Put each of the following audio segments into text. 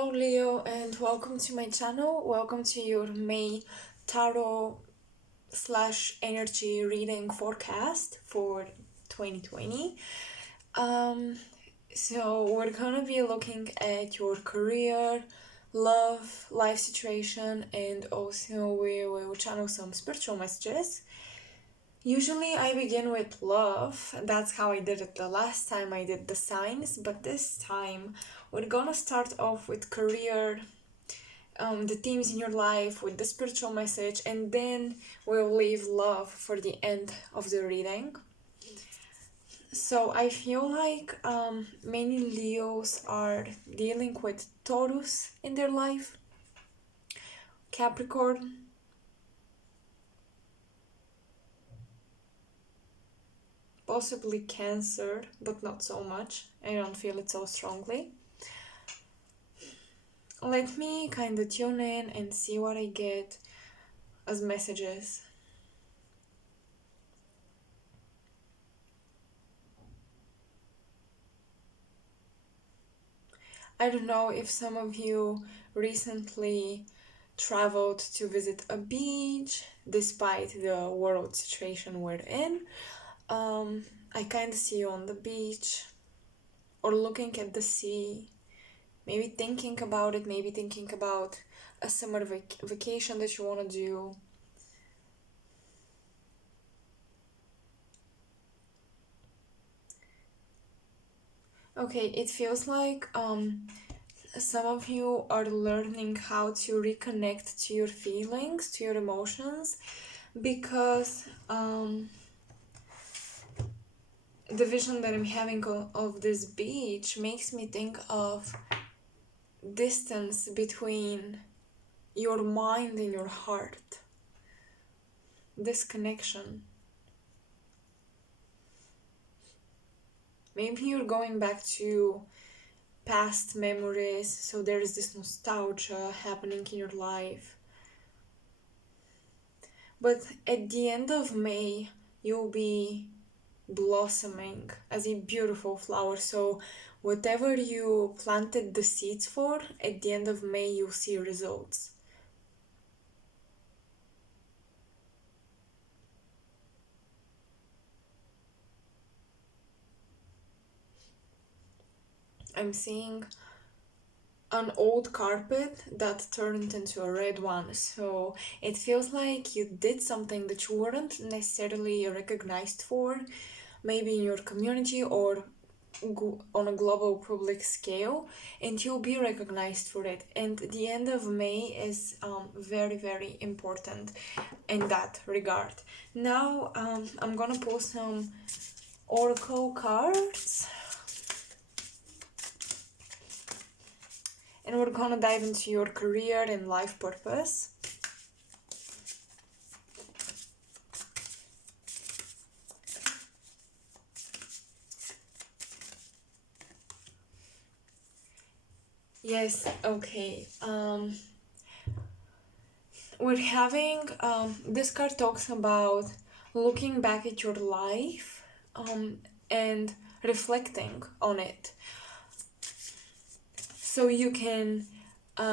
Hello Leo and welcome to my channel. Welcome to your May tarot slash energy reading forecast for 2020. Um so we're gonna be looking at your career, love, life situation, and also we will channel some spiritual messages. Usually I begin with love. That's how I did it the last time I did the signs, but this time we're gonna start off with career, the themes in your life, with the spiritual message, and then we'll leave love for the end of the reading. So I feel like many Leos are dealing with Taurus in their life, Capricorn, possibly Cancer, but not so much. I don't feel it so strongly. Let me kind of tune in and see what I get as messages. I don't know if some of you recently traveled to visit a beach despite the world situation we're in. I kind of see you on the beach or looking at the sea, maybe thinking about it, maybe thinking about a summer vacation that you want to do. Okay, it feels like some of you are learning how to reconnect to your feelings, to your emotions, because the vision that I'm having of this beach makes me think of distance between your mind and your heart. Disconnection. Maybe you're going back to past memories, so there is this nostalgia happening in your life. But at the end of May, you'll be blossoming as a beautiful flower. So whatever you planted the seeds for, at the end of May, you'll see results. I'm seeing an old carpet that turned into a red one. So it feels like you did something that you weren't necessarily recognized for, maybe in your community or on a global public scale, and you'll be recognized for it. And the end of May is very, very important in that regard. Now I'm gonna pull some oracle cards, and we're gonna dive into your career and life purpose. Yes, okay. We're having this card talks about looking back at your life and reflecting on it, so you can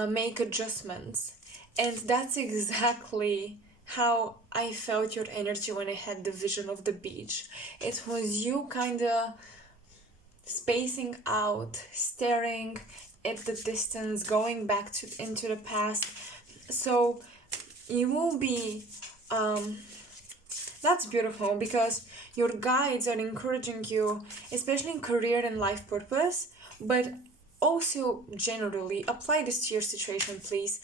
make adjustments. And that's exactly how I felt your energy when I had the vision of the beach. It was you kind of spacing out, staring at the distance, going back into the past. So you will be that's beautiful, because your guides are encouraging you, especially in career and life purpose, but also generally apply this to your situation, please.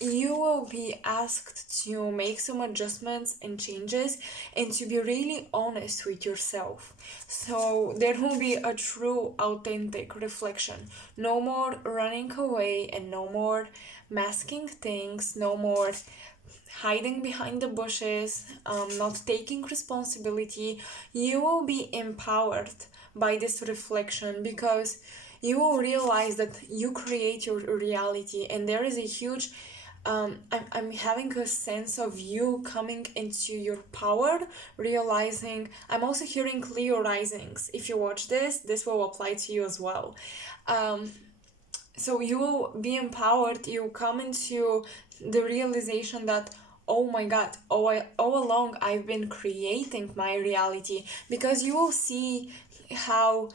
You will be asked to make some adjustments and changes and to be really honest with yourself. So there will be a true, authentic reflection. No more running away and no more masking things, no more hiding behind the bushes, not taking responsibility. You will be empowered by this reflection, because you will realize that you create your reality, and there is a huge I'm having a sense of you coming into your power, realizing. I'm also hearing Leo risings. If you watch this will apply to you as well. So you will be empowered, you come into the realization that, oh my god, all along I've been creating my reality, because you will see how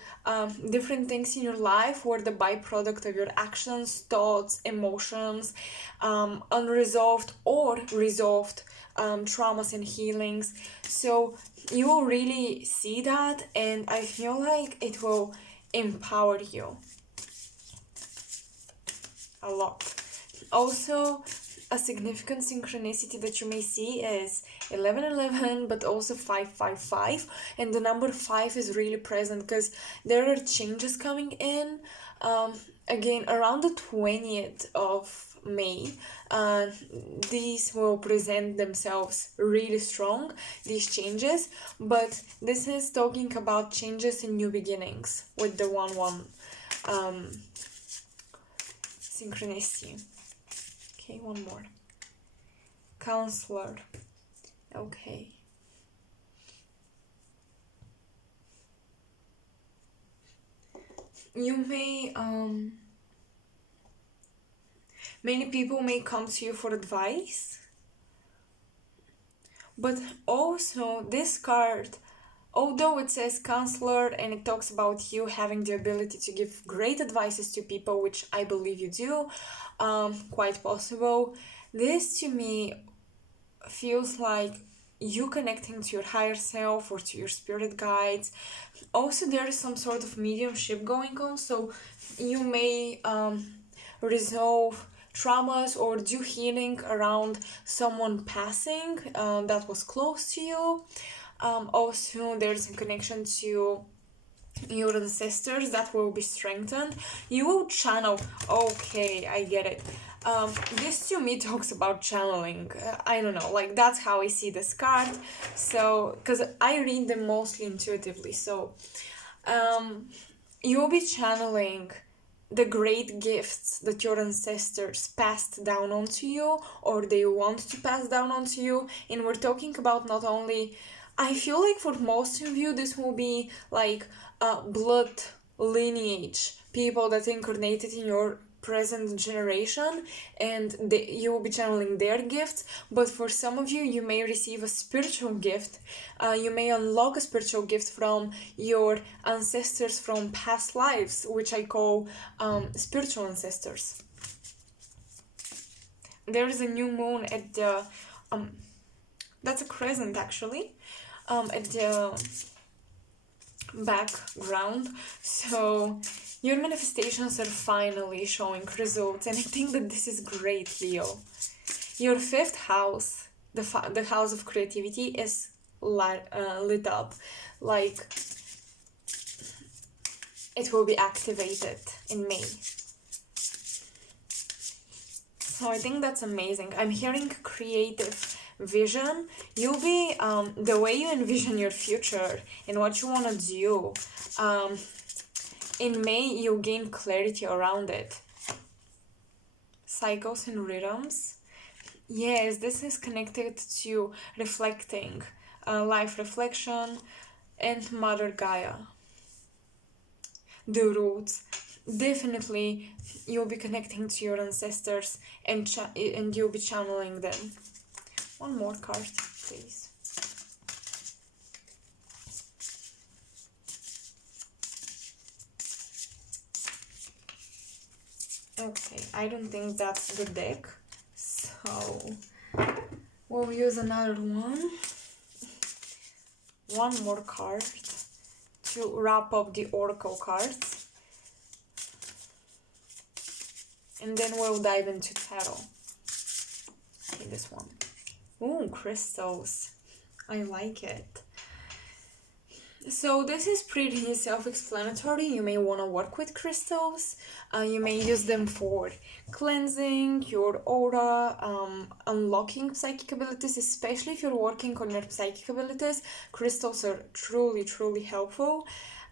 different things in your life were the byproduct of your actions, thoughts, emotions, unresolved or resolved traumas and healings. So you will really see that, and I feel like it will empower you a lot. Also, a significant synchronicity that you may see is 1111, but also 555, and the number 5 is really present because there are changes coming in. Again, around the 20th of May, these will present themselves really strong, these changes, but this is talking about changes in new beginnings with the 1-1 synchronicity. Okay, one more. Counselor. Okay. You may, many people may come to you for advice, but also this card, although it says counselor and it talks about you having the ability to give great advices to people, which I believe you do, quite possible, this to me feels like you connecting to your higher self or to your spirit guides. Also, there is some sort of mediumship going on, so you may resolve traumas or do healing around someone passing that was close to you. Also, there's a connection to your ancestors that will be strengthened. You will channel. Okay, I get it. This to me talks about channeling. I don't know, like that's how I see this card. So, because I read them mostly intuitively, so you will be channeling the great gifts that your ancestors passed down onto you, or they want to pass down onto you. And we're talking about not only, I feel like for most of you, this will be like blood lineage, people that incarnated in your present generation, and you will be channeling their gifts. But for some of you, you may receive a spiritual gift. You may unlock a spiritual gift from your ancestors from past lives, which I call spiritual ancestors. There is a new moon at the that's a crescent actually, at the background. So your manifestations are finally showing results, and I think that this is great, Leo. Your 5th house, the house of creativity, is lit up. Like, it will be activated in May. So I think that's amazing. I'm hearing creative vision. You'll be, the way you envision your future and what you want to do, in May, you'll gain clarity around it. Cycles and rhythms. Yes, this is connected to reflecting, life reflection, and Mother Gaia. The roots. Definitely, you'll be connecting to your ancestors and you'll be channeling them. One more card, please. Okay, I don't think that's the deck, so we'll use another one. One more card to wrap up the oracle cards, and then we'll dive into tarot. Okay, this one. Ooh, crystals. I like it. So this is pretty self-explanatory. You may want to work with crystals. You may use them for cleansing your aura, unlocking psychic abilities, especially if you're working on your psychic abilities. Crystals are truly, truly helpful.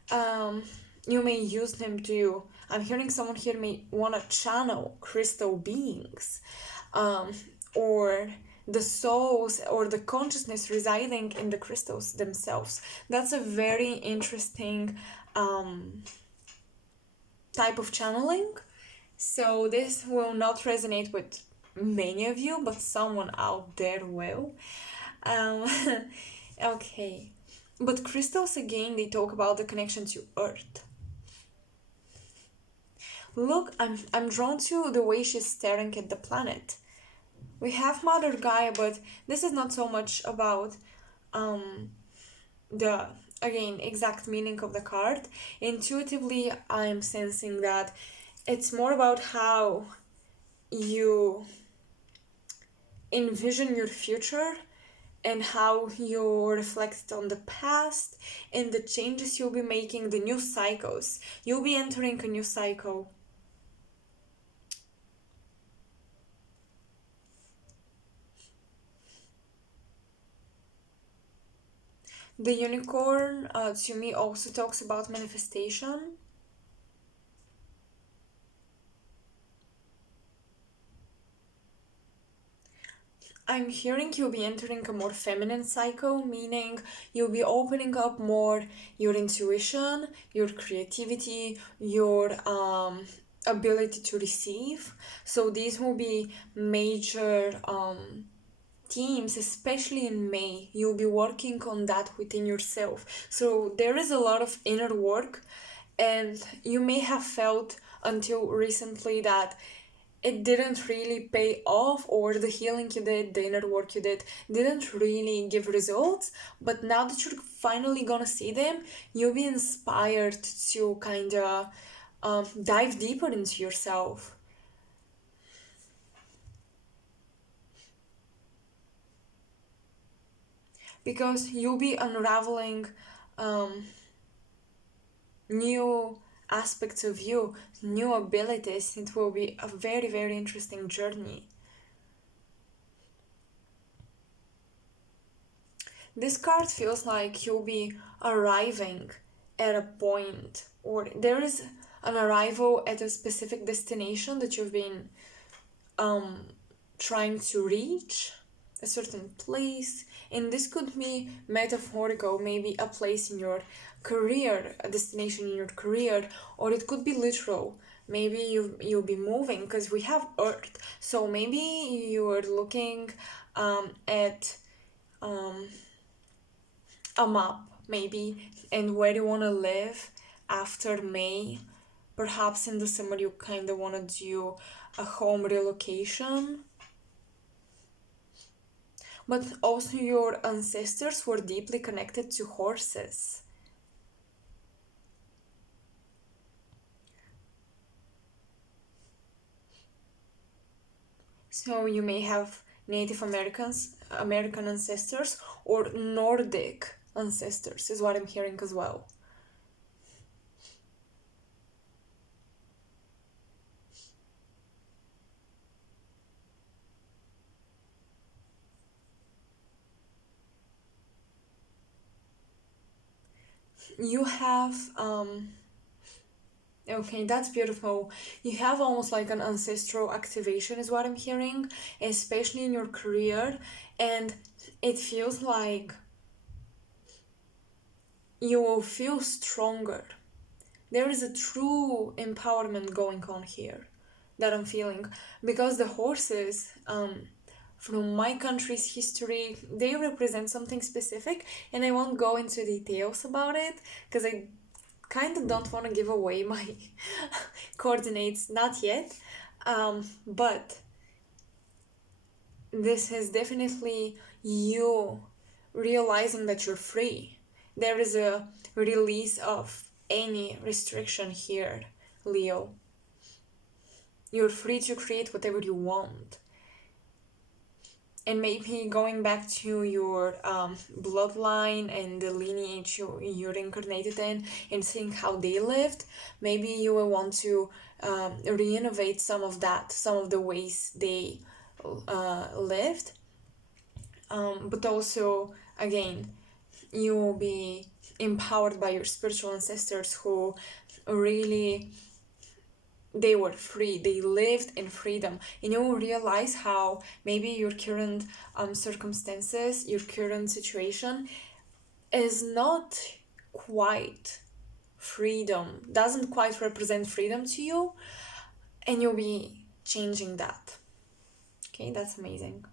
You may use them to, I'm hearing someone here may want to channel crystal beings, or the souls or the consciousness residing in the crystals themselves. That's a very interesting type of channeling, So this will not resonate with many of you, but someone out there will. Um, okay. But crystals again, they talk about the connection to Earth. Look, I'm drawn to the way she's staring at the planet. We have Mother Gaia, but this is not so much about um the again exact meaning of the card. Intuitively, I'm sensing that it's more about how you envision your future and how you reflect on the past and the changes you'll be making, the new cycles. You'll be entering a new cycle. The unicorn to me also talks about manifestation. I'm hearing you'll be entering a more feminine cycle, meaning you'll be opening up more your intuition, your creativity, your ability to receive. So these will be major themes, especially in May. You'll be working on that within yourself. So there is a lot of inner work, and you may have felt until recently that it didn't really pay off, or the healing you did, the inner work you did, didn't really give results. But now that you're finally gonna see them, you'll be inspired to kind of dive deeper into yourself. Because you'll be unraveling um, new aspects of you, new abilities. It will be a very, very interesting journey. This card feels like you'll be arriving at a point, or there is an arrival at a specific destination that you've been um, trying to reach, a certain place. And this could be metaphorical, maybe a place in your career, a destination in your career, or it could be literal. Maybe you'll be moving because we have Earth. So maybe you are looking at um, a map, maybe, and where you want to live after May. Perhaps in the summer you kind of want to do a home relocation. But also, your ancestors were deeply connected to horses. So you may have Native American ancestors, or Nordic ancestors, is what I'm hearing as well. You have okay, that's beautiful. You have almost like an ancestral activation, is what I'm hearing, especially in your career, and it feels like you will feel stronger. There is a true empowerment going on here that I'm feeling, because the horses, from my country's history, they represent something specific, and I won't go into details about it because I kind of don't want to give away my coordinates, not yet. But this is definitely you realizing that you're free. There is a release of any restriction here, Leo. You're free to create whatever you want. And maybe going back to your bloodline and the lineage you're incarnated in, and seeing how they lived, maybe you will want to re-innovate some of that, some of the ways they lived. But also, again, you will be empowered by your spiritual ancestors who really, they were free, they lived in freedom, and you will realize how maybe your current circumstances, your current situation is not quite freedom, doesn't quite represent freedom to you. and you'll be changing that. Okay, that's amazing.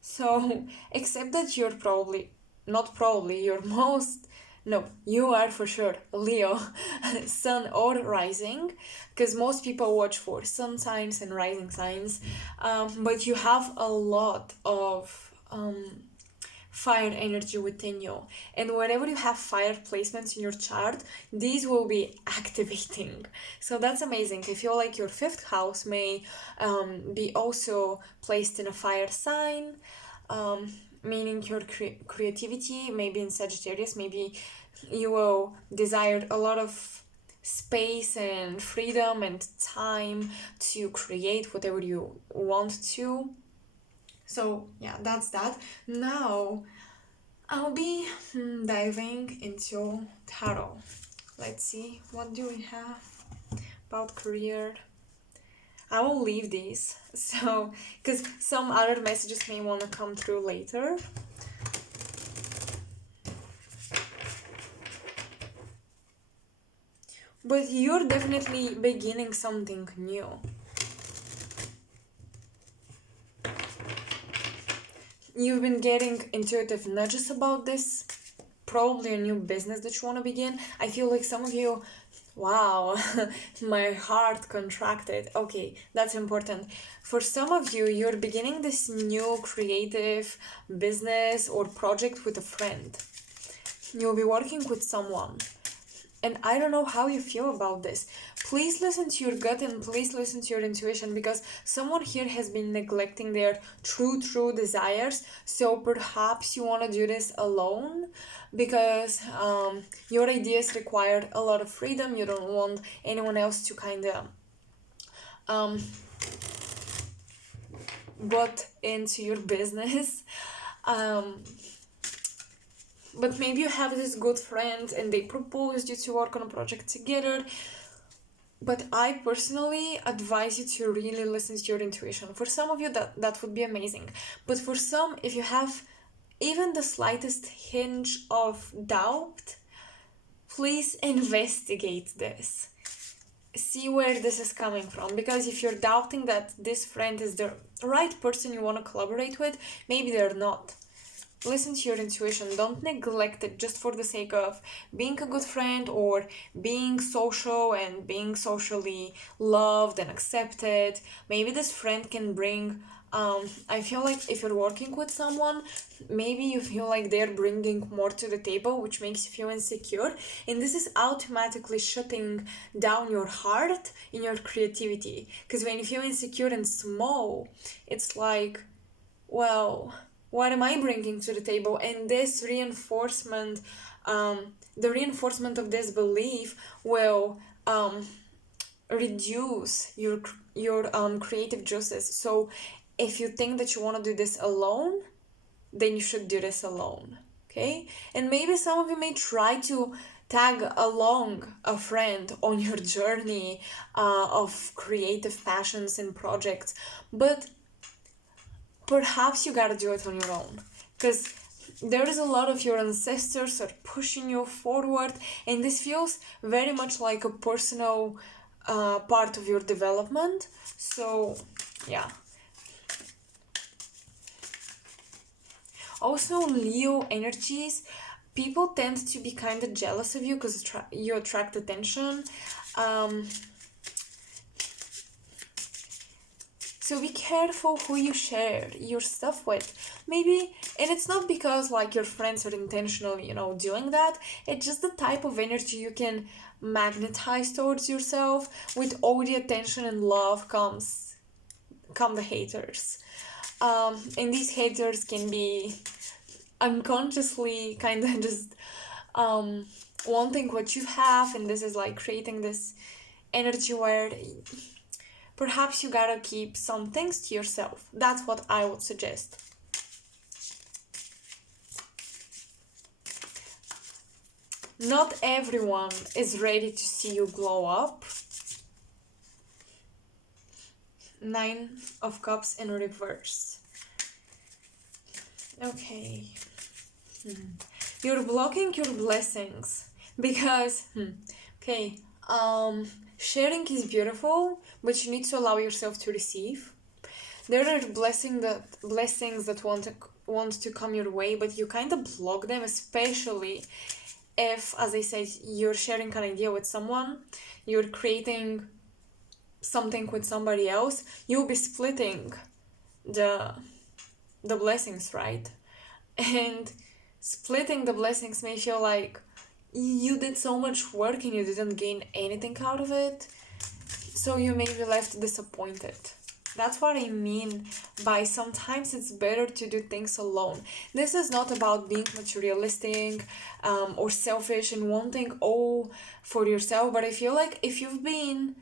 So, except that you're probably, not probably, you're most, no, you are for sure Leo, sun or rising, because most people watch for sun signs and rising signs, but you have a lot of fire energy within you, and whenever you have fire placements in your chart, these will be activating. So that's amazing. I feel like your fifth house may be also placed in a fire sign, meaning your creativity, maybe in Sagittarius, maybe you will desire a lot of space and freedom and time to create whatever you want to. So yeah, that's that. Now I'll be diving into tarot. Let's see, what do we have about career? I will leave these, so because some other messages may want to come through later. But you're definitely beginning something new. You've been getting intuitive nudges about this, probably a new business that you want to begin. I feel like some of you, wow, my heart contracted. Okay, that's important. For some of you, you're beginning this new creative business or project with a friend. You'll be working with someone. And I don't know how you feel about this. Please listen to your gut and please listen to your intuition, because someone here has been neglecting their true desires. So perhaps you want to do this alone, because your ideas require a lot of freedom. You don't want anyone else to kind of butt into your business. But maybe you have this good friend and they proposed you to work on a project together. But I personally advise you to really listen to your intuition. For some of you, that would be amazing. But for some, if you have even the slightest hinge of doubt, please investigate this. See where this is coming from. Because if you're doubting that this friend is the right person you want to collaborate with, maybe they're not. Listen to your intuition. Don't neglect it just for the sake of being a good friend or being social and being socially loved and accepted. Maybe this friend can bring, I feel like if you're working with someone, maybe you feel like they're bringing more to the table, which makes you feel insecure. And this is automatically shutting down your heart in your creativity. Because when you feel insecure and small, it's like, well, what am I bringing to the table? And this reinforcement, the reinforcement of this belief will reduce your creative juices. So if you think that you want to do this alone, then you should do this alone. Okay? And maybe some of you may try to tag along a friend on your journey of creative passions and projects, but perhaps you gotta do it on your own, because there is a lot of your ancestors are pushing you forward, and this feels very much like a personal part of your development. So yeah. Also, Leo energies, people tend to be kind of jealous of you because you attract attention. So be careful who you share your stuff with. Maybe, and it's not because like your friends are intentionally, doing that. It's just the type of energy you can magnetize towards yourself. With all the attention and love come the haters. And these haters can be unconsciously kind of just wanting what you have, and this is like creating this energy where perhaps you gotta keep some things to yourself. That's what I would suggest. Not everyone is ready to see you glow up. 9 of Cups in reverse. Okay. You're blocking your blessings because, okay, sharing is beautiful, but you need to allow yourself to receive. There are blessings that want to come your way, but you kind of block them, especially if, as I said, you're sharing an idea with someone, you're creating something with somebody else, you'll be splitting the blessings, right? And splitting the blessings may feel like you did so much work and you didn't gain anything out of it, so you may be left disappointed. That's what I mean by sometimes it's better to do things alone. This is not about being materialistic or selfish and wanting all for yourself, but I feel like if you've been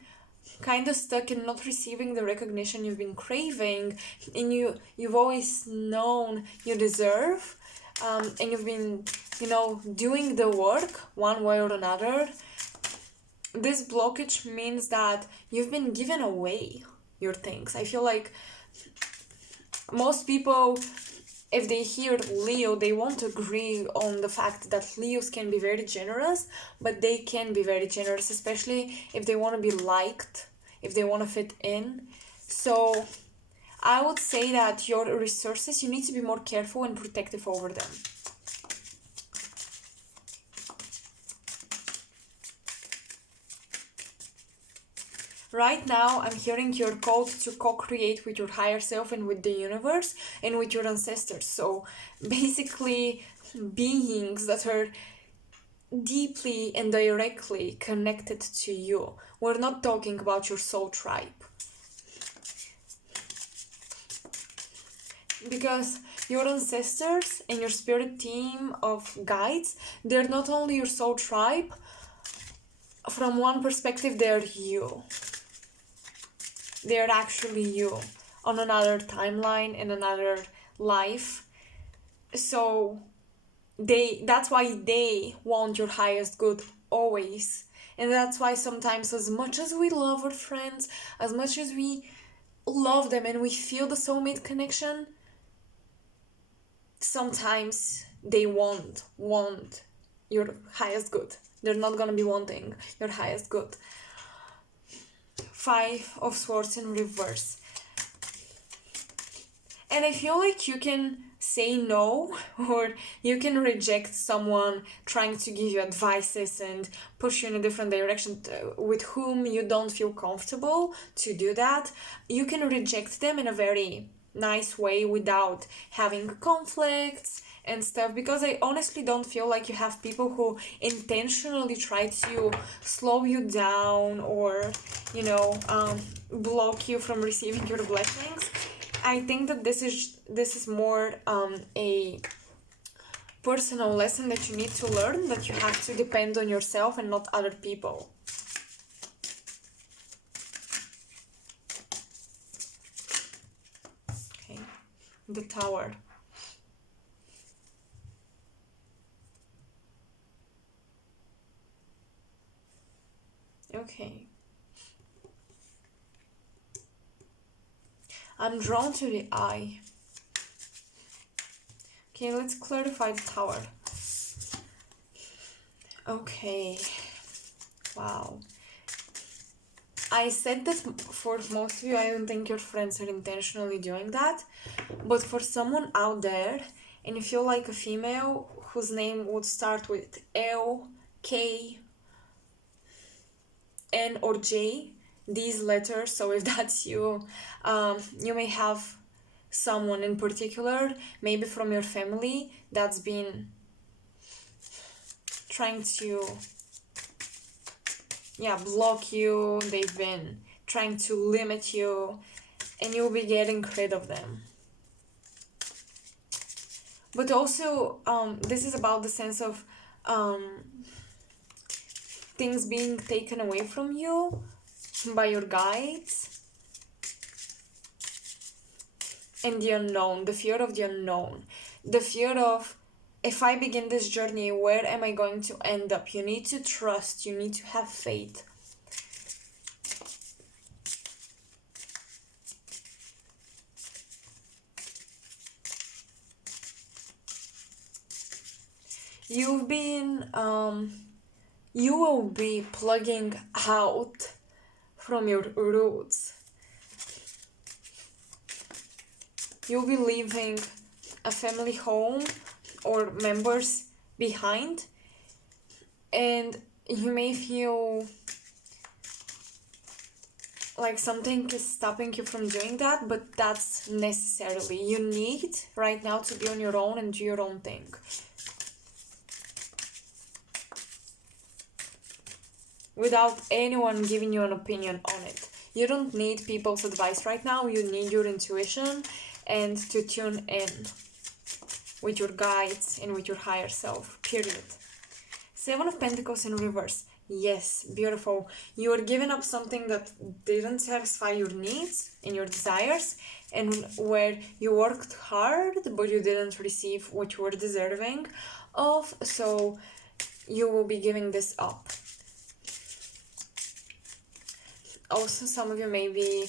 kind of stuck in not receiving the recognition you've been craving, and you've always known you deserve, and you've been, doing the work one way or another, this blockage means that you've been given away your things. I feel like most people, if they hear Leo, they won't agree on the fact that Leos can be very generous, but they can be very generous, especially if they want to be liked, if they want to fit in. So I would say that your resources, you need to be more careful and protective over them. Right now, I'm hearing you're called to co-create with your higher self and with the universe and with your ancestors. So basically, beings that are deeply and directly connected to you. We're not talking about your soul tribe. Because your ancestors and your spirit team of guides, they're not only your soul tribe, from one perspective, they're you. They're actually you on another timeline, in another life. So that's why they want your highest good always. And that's why sometimes, as much as we love our friends, as much as we love them and we feel the soulmate connection, sometimes they won't want your highest good. They're not gonna be wanting your highest good. 5 of Swords in reverse. And I feel like you can say no, or you can reject someone trying to give you advices and push you in a different direction with whom you don't feel comfortable to do that. You can reject them in a very nice way without having conflicts and stuff, because I honestly don't feel like you have people who intentionally try to slow you down or block you from receiving your blessings. I think that this is more a personal lesson that you need to learn, that you have to depend on yourself and not other people. Okay, the Tower. Okay. I'm drawn to the Eye. Okay, let's clarify the Tower. Okay. Wow. I said that for most of you, I don't think your friends are intentionally doing that. But for someone out there, and you feel like a female whose name would start with L, K, N, or J, these letters, so if that's you, you may have someone in particular, maybe from your family, that's been trying to block you. They've been trying to limit you, and you'll be getting rid of them. But also, this is about the sense of things being taken away from you by your guides, and the unknown, the fear of the unknown, the fear of, if I begin this journey, where am I going to end up? You need to trust, you need to have faith. You will be plugging out from your roots. You'll be leaving a family home or members behind, and you may feel like something is stopping you from doing that, but that's necessarily. You need right now to be on your own and do your own thing. Without anyone giving you an opinion on it. You don't need people's advice right now. You need your intuition and to tune in with your guides and with your higher self, period. 7 of Pentacles in reverse. Yes, beautiful. You are giving up something that didn't satisfy your needs and your desires, and where you worked hard but you didn't receive what you were deserving of, so you will be giving this up. Also, some of you may be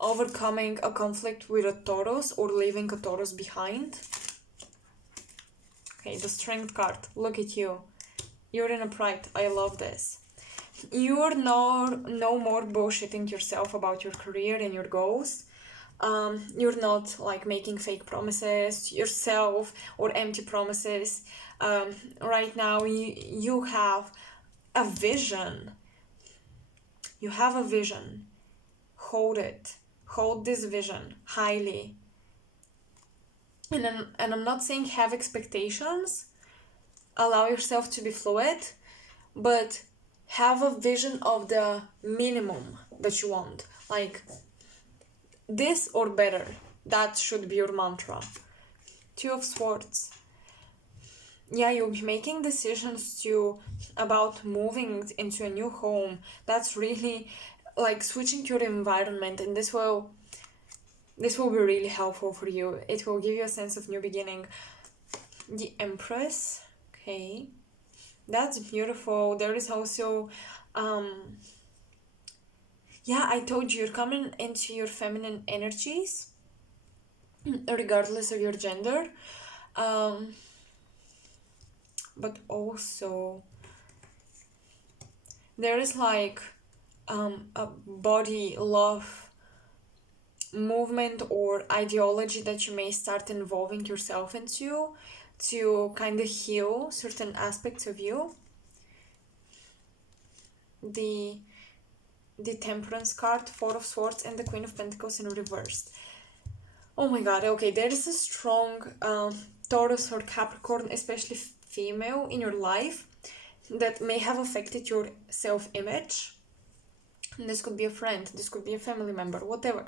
overcoming a conflict with a Taurus or leaving a Taurus behind. Okay, the Strength card. Look at you. You're in a pride. I love this. You are no more bullshitting yourself about your career and your goals. You're not like making fake promises to yourself or empty promises. Right now, you have a vision. You have a vision. Hold it. Hold this vision highly. And I'm not saying have expectations. Allow yourself to be fluid, but have a vision of the minimum that you want. Like this or better. That should be your mantra. 2 of Swords. Yeah, you'll be making decisions about moving into a new home. That's really like switching your environment, and this will be really helpful for you. It will give you a sense of new beginning. The Empress. Okay, that's beautiful. There is also yeah, I told you, you're coming into your feminine energies regardless of your gender. But also there is like a body love movement or ideology that you may start involving yourself into to kind of heal certain aspects of you. The Temperance card, 4 of Swords, and the Queen of Pentacles in reverse. Oh my god, okay, there is a strong Taurus or Capricorn, especially female, in your life that may have affected your self-image. This could be a friend, this could be a family member, whatever.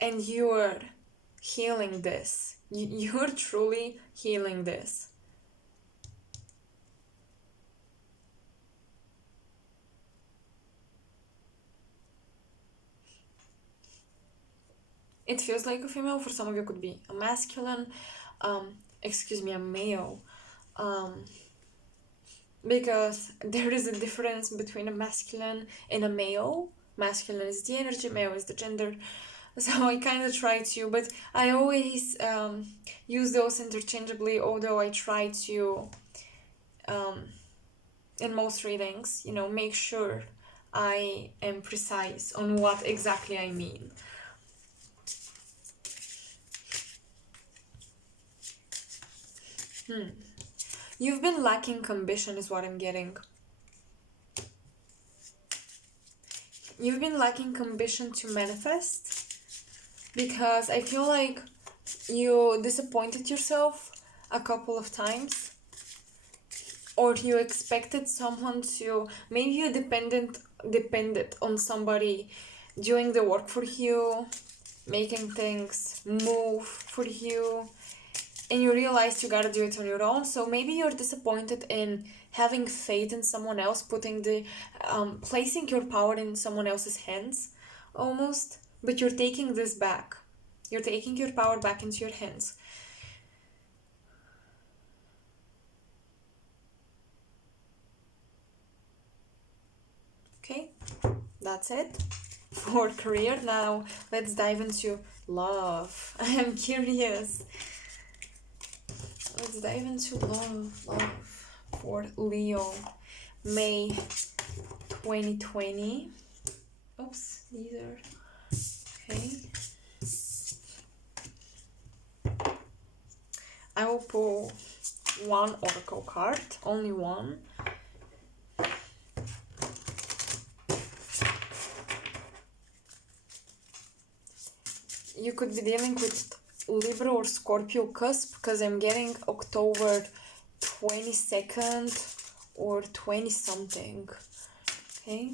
And you're healing this. You're truly healing this. It feels like a female. For some of you, could be a masculine, a male. Because there is a difference between a masculine and a male. Masculine is the energy, male is the gender. So I kind of try to, but I always use those interchangeably, although I try to, in most readings, make sure I am precise on what exactly I mean. You've been lacking ambition is what I'm getting. You've been lacking ambition to manifest because I feel like you disappointed yourself a couple of times, or you expected someone to, maybe you depended on somebody doing the work for you, making things move for you, and you realized you gotta do it on your own. So maybe you're disappointed in having faith in someone else, putting placing your power in someone else's hands almost, but you're taking this back. You're taking your power back into your hands. Okay, that's it for career. Now let's dive into love. I am curious. let's dive into love for Leo, May 2020. Oops, these are okay. I will pull one oracle card, only one. You could be dealing with Libra or Scorpio cusp, because I'm getting October 22nd or 20 something. Okay.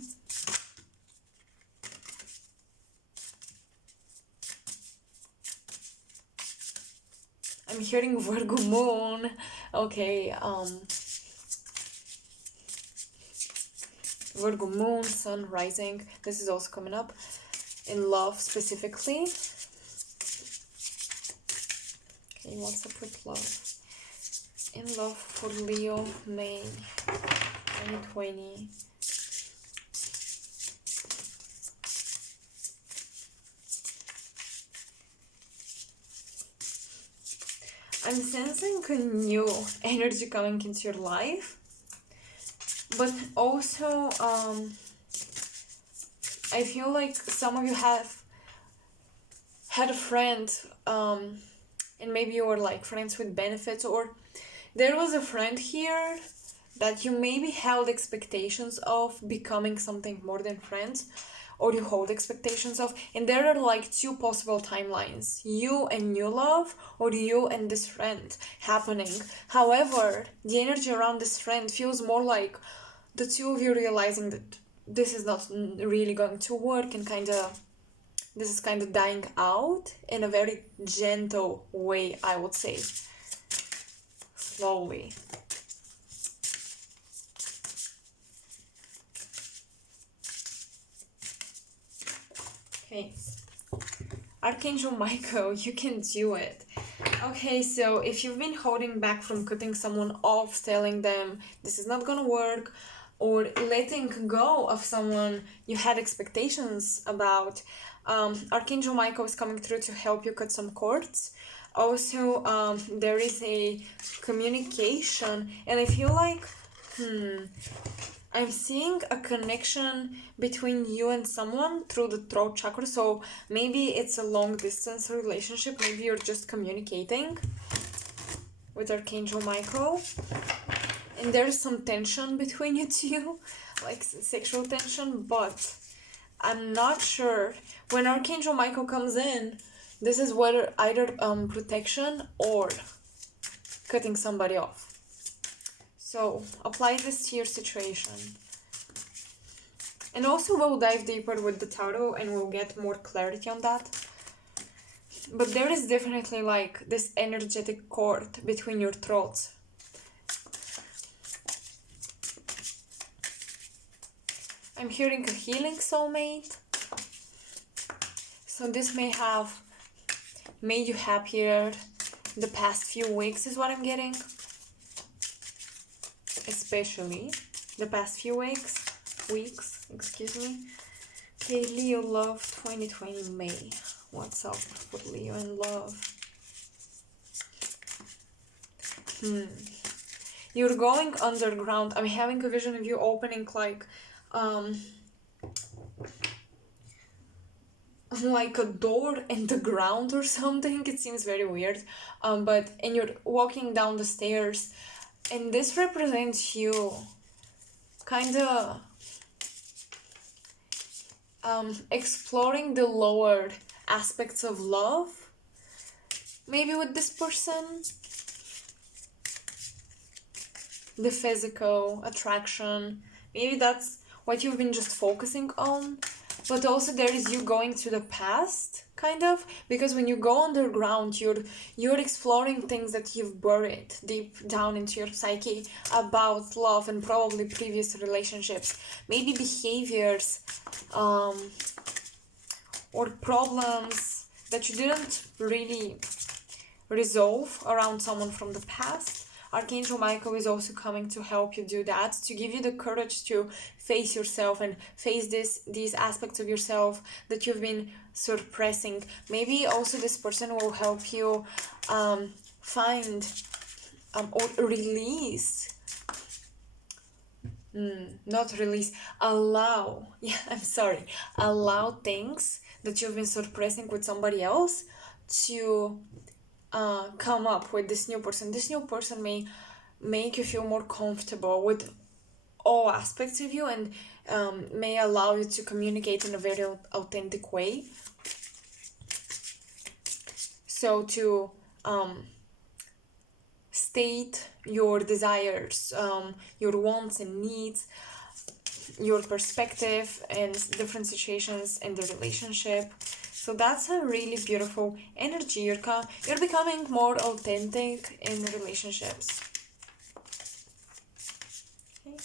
I'm hearing Virgo moon. Okay, Virgo moon, sun rising. This is also coming up in love specifically. Okay, what's up with love? In love for Leo, May 2020. I'm sensing a new energy coming into your life, but also I feel like some of you have had a friend, and maybe you were like friends with benefits, or there was a friend here that you maybe held expectations of becoming something more than friends, or you hold expectations of, and there are like two possible timelines: you and new love, or you and this friend happening. However, the energy around this friend feels more like the two of you realizing that this is not really going to work, and this is kind of dying out in a very gentle way, I would say. Slowly. Okay. Archangel Michael, you can do it. Okay, so if you've been holding back from cutting someone off, telling them this is not gonna work, or letting go of someone you had expectations about, Archangel Michael is coming through to help you cut some cords. Also, there is a communication, and I feel like, I'm seeing a connection between you and someone through the throat chakra. So maybe it's a long distance relationship. Maybe you're just communicating with Archangel Michael. And there's some tension between you two, like sexual tension, but I'm not sure. When Archangel Michael comes in, this is whether either protection or cutting somebody off. So apply this to your situation. And also we'll dive deeper with the tarot and we'll get more clarity on that. But there is definitely like this energetic cord between your throats. I'm hearing a healing soulmate. So this may have made you happier the past few weeks is what I'm getting. Especially the past few weeks, excuse me. Okay, Leo love 2020 May. What's up for Leo and love? You're going underground. I'm having a vision of you opening like a door in the ground or something. It seems very weird. And you're walking down the stairs. And this represents you kind of exploring the lower aspects of love, maybe with this person. The physical attraction, maybe that's what you've been just focusing on. But also there is you going to the past, kind of, because when you go underground, you're exploring things that you've buried deep down into your psyche about love and probably previous relationships, maybe behaviors, or problems that you didn't really resolve around someone from the past. Archangel Michael is also coming to help you do that, to give you the courage to face yourself and face these aspects of yourself that you've been suppressing. Maybe also this person will help you find or release. Not release, allow. Yeah, I'm sorry. Allow things that you've been suppressing with somebody else to come up with this new person. This new person may make you feel more comfortable with all aspects of you, and may allow you to communicate in a very authentic way. So to state your desires, your wants and needs, your perspective and different situations in the relationship. So that's a really beautiful energy. You're becoming more authentic in relationships. Okay.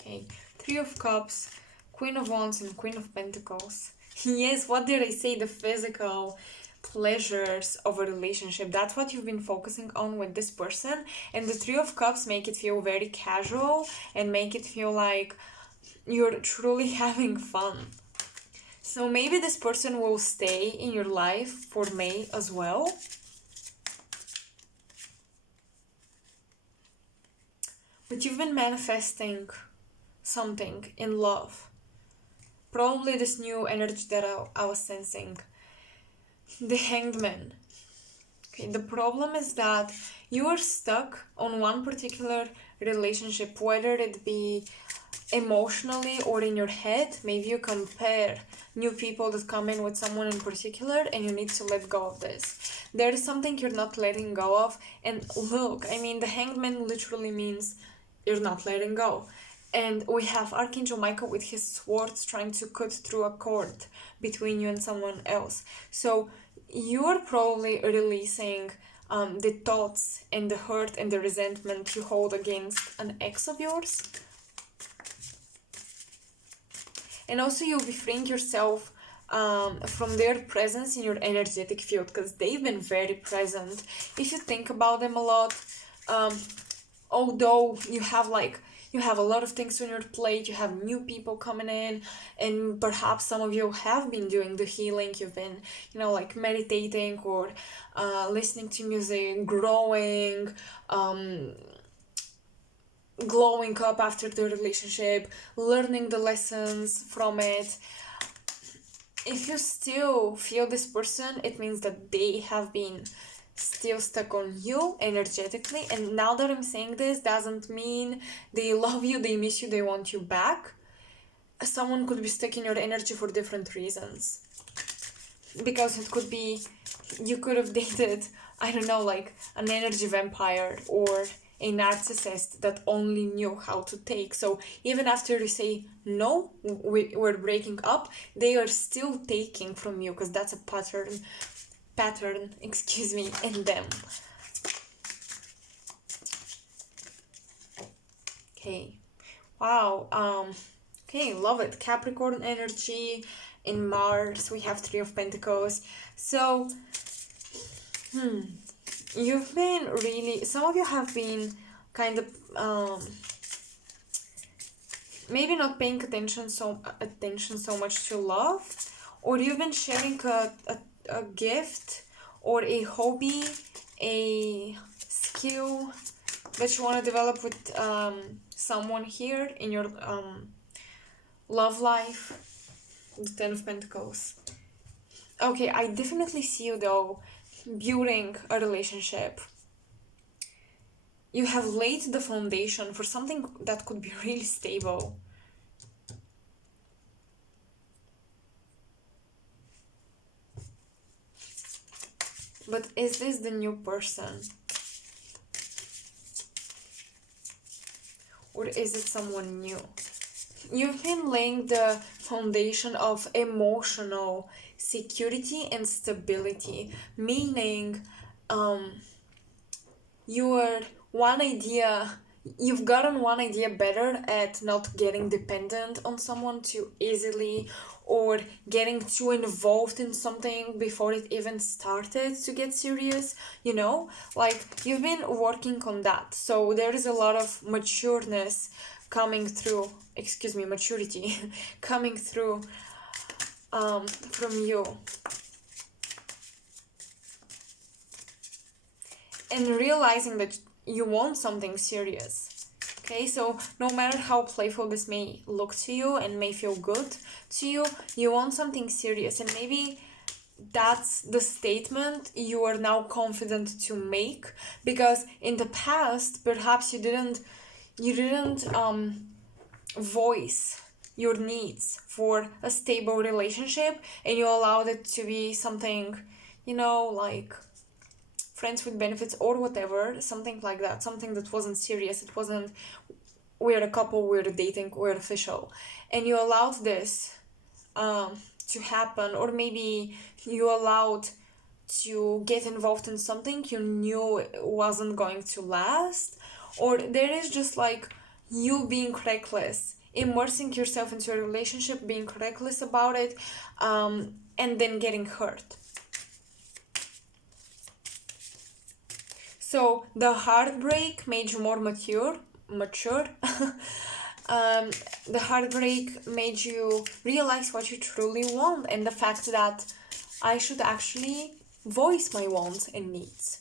Okay, Three of Cups, Queen of Wands, and Queen of Pentacles. Yes, what did I say? The physical pleasures of a relationship. That's what you've been focusing on with this person. And the Three of Cups make it feel very casual and make it feel like you're truly having fun. So maybe this person will stay in your life for May as well. But you've been manifesting something in love. Probably this new energy that I was sensing. The Hanged Man. Okay, the problem is that you are stuck on one particular relationship, whether it be emotionally or in your head. Maybe you compare new people that come in with someone in particular and you need to let go of this. There is something you're not letting go of. And look, I mean, the Hanged Man literally means you're not letting go. And we have Archangel Michael with his swords trying to cut through a cord between you and someone else. So you're probably releasing the thoughts and the hurt and the resentment you hold against an ex of yours. And also you'll be freeing yourself from their presence in your energetic field, because they've been very present. If you think about them a lot, although you have a lot of things on your plate, you have new people coming in, and perhaps some of you have been doing the healing, you've been, like meditating or listening to music, growing, glowing up after the relationship, learning the lessons from it. If you still feel this person, it means that they have been still stuck on you energetically. And now that I'm saying this, doesn't mean they love you, they miss you, they want you back. Someone could be stuck in your energy for different reasons, because it could be you could have dated, I don't know, like an energy vampire or a narcissist that only knew how to take. So even after you say no, we're breaking up, they are still taking from you, because that's a pattern in them. Okay, wow. Okay, love it. Capricorn energy. In Mars we have Three of Pentacles. So you've been really, some of you have been kind of maybe not paying attention so much to love, or you've been sharing a gift or a hobby, a skill that you want to develop with someone here in your love life. The Ten of Pentacles. Okay, I definitely see you though building a relationship. You have laid the foundation for something that could be really stable. But is this the new person? Or is it someone new? You've been laying the foundation of emotional security and stability, meaning you've gotten one idea better at not getting dependent on someone too easily, or getting too involved in something before it even started to get serious, like you've been working on that. So there is a lot of matureness coming through, maturity coming through from you. And realizing that you want something serious. Okay, so no matter how playful this may look to you and may feel good to you, you want something serious. And maybe that's the statement you are now confident to make, because in the past perhaps you didn't voice your needs for a stable relationship, and you allowed it to be something, like friends with benefits or whatever, something like that, something that wasn't serious. It wasn't, we're a couple, we're dating, we're official, and you allowed this to happen. Or maybe you allowed to get involved in something you knew it wasn't going to last. Or there is just like you being reckless, immersing yourself into a relationship, being reckless about it, and then getting hurt. So the heartbreak made you more mature. The heartbreak made you realize what you truly want, and the fact that I should actually voice my wants and needs.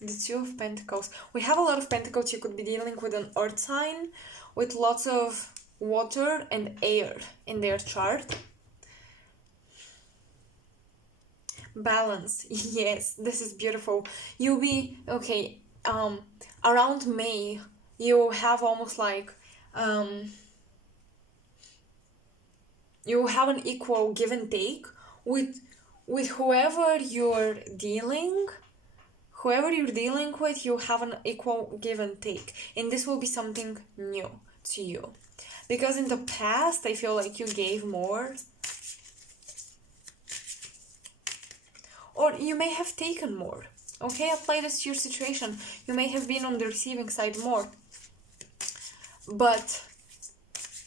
The Two of Pentacles. We have a lot of Pentacles. You could be dealing with an earth sign with lots of water and air in their chart. Balance. Yes, this is beautiful. You'll be okay. Around May, you have almost like you have an equal give and take with whoever you're dealing with. You have an equal give and take, and this will be something new to you, because in the past I feel like you gave more, or you may have taken more. Okay, apply this to your situation. You may have been on the receiving side more, but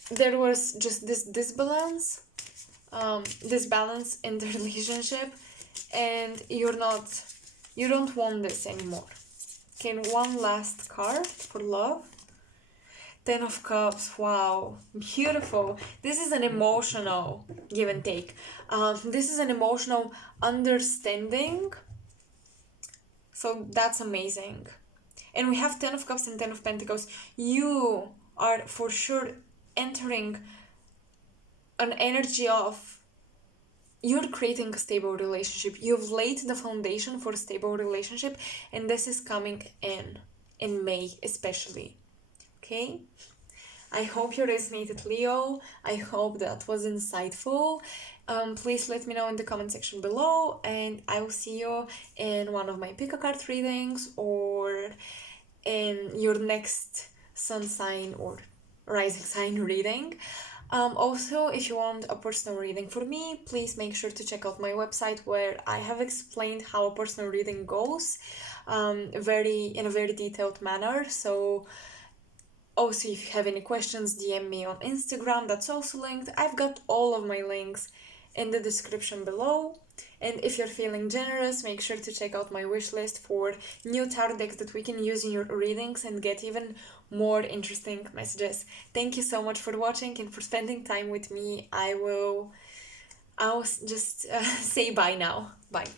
there was just this disbalance, balance in the relationship, and you don't want this anymore. Okay, one last card for love. Ten of Cups. Wow, beautiful. This is an emotional give and take. This is an emotional understanding. So that's amazing. And we have Ten of Cups and Ten of Pentacles. You are for sure entering an energy of you're creating a stable relationship. You've laid the foundation for a stable relationship, and this is coming in May especially. Okay? I hope you resonated, Leo. I hope that was insightful. Please let me know in the comment section below, and I will see you in one of my pick a card readings, or in your next sun sign or rising sign reading. Also, if you want a personal reading for me, please make sure to check out my website, where I have explained how a personal reading goes in a very detailed manner. So also, if you have any questions, DM me on Instagram, that's also linked. I've got all of my links in the description below. And if you're feeling generous, make sure to check out my wish list for new tarot decks that we can use in your readings and get even more interesting messages. Thank you so much for watching and for spending time with me. I'll just say bye now. Bye.